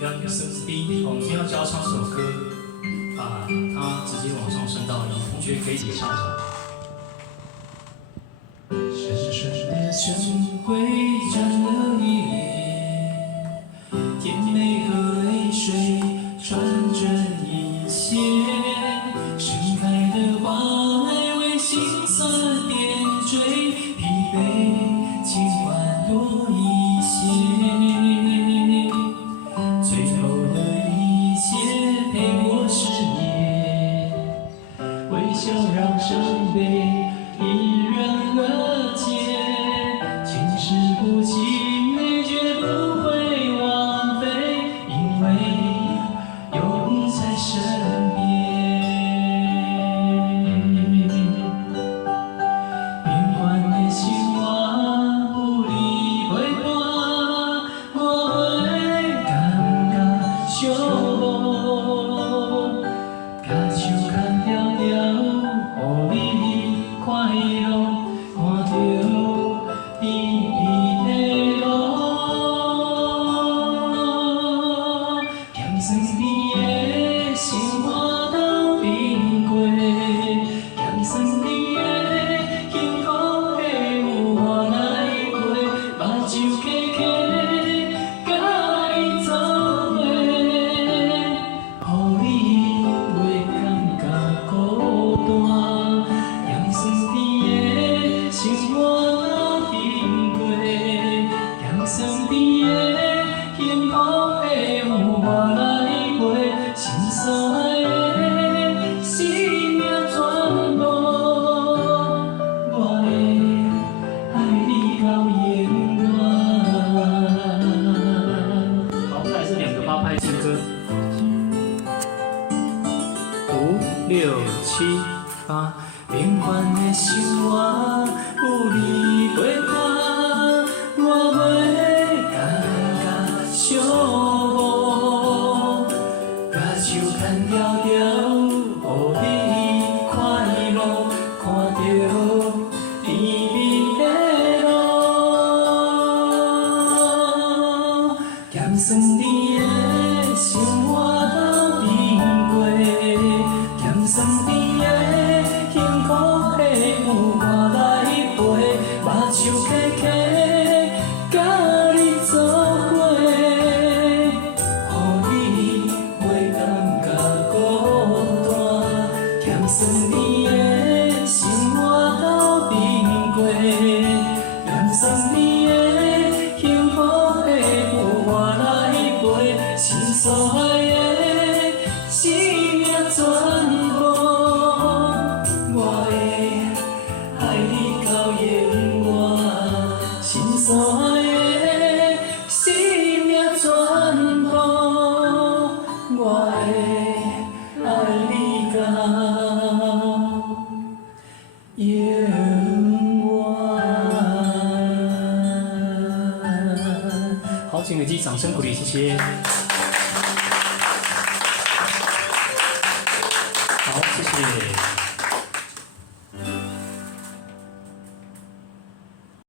原声 B， 我们今天要教唱首歌，把它直接往上升到一，同学可以一起唱一下。深深的晨辉沾了一脸，甜美和泪水穿针引线，盛开的花蕾为心酸点缀，疲惫尽管多一些。最后的一切陪我10年，微笑让伤悲迎刃而解，情是不气馁绝不会枉费，因为有你在身边。变幻的心话不理会我，我会感觉寂寞，甲手牵条条，予你快乐，看着甜蜜的路，咸酸甜的心我都饮过，咸酸甜的幸福的有我来陪，目睭起起，甲你作伙，予你袂感觉孤单。咸酸甜的心我都饮过，咸酸甜的幸福的有我来陪，心所爱的生命全部，我会爱你到永远。好，再来是2个8拍情歌，5、6、7、8。变幻的生活有你陪伴，我袂感觉寂寞，甲手牵条条，予你快乐，看着甜蜜的路，咸酸甜的心我都饮过，咸酸甜的。幸福的有我来陪，目睭起起，甲你作伙，予你袂感觉孤单。咸酸甜的心我都饮过，咸酸甜的幸福的有我来陪，心所爱的生命全部。我会爱你到永远，心所爱的生命全部，我会爱你到永远。好，请给自己掌声鼓励，谢谢。好，谢谢。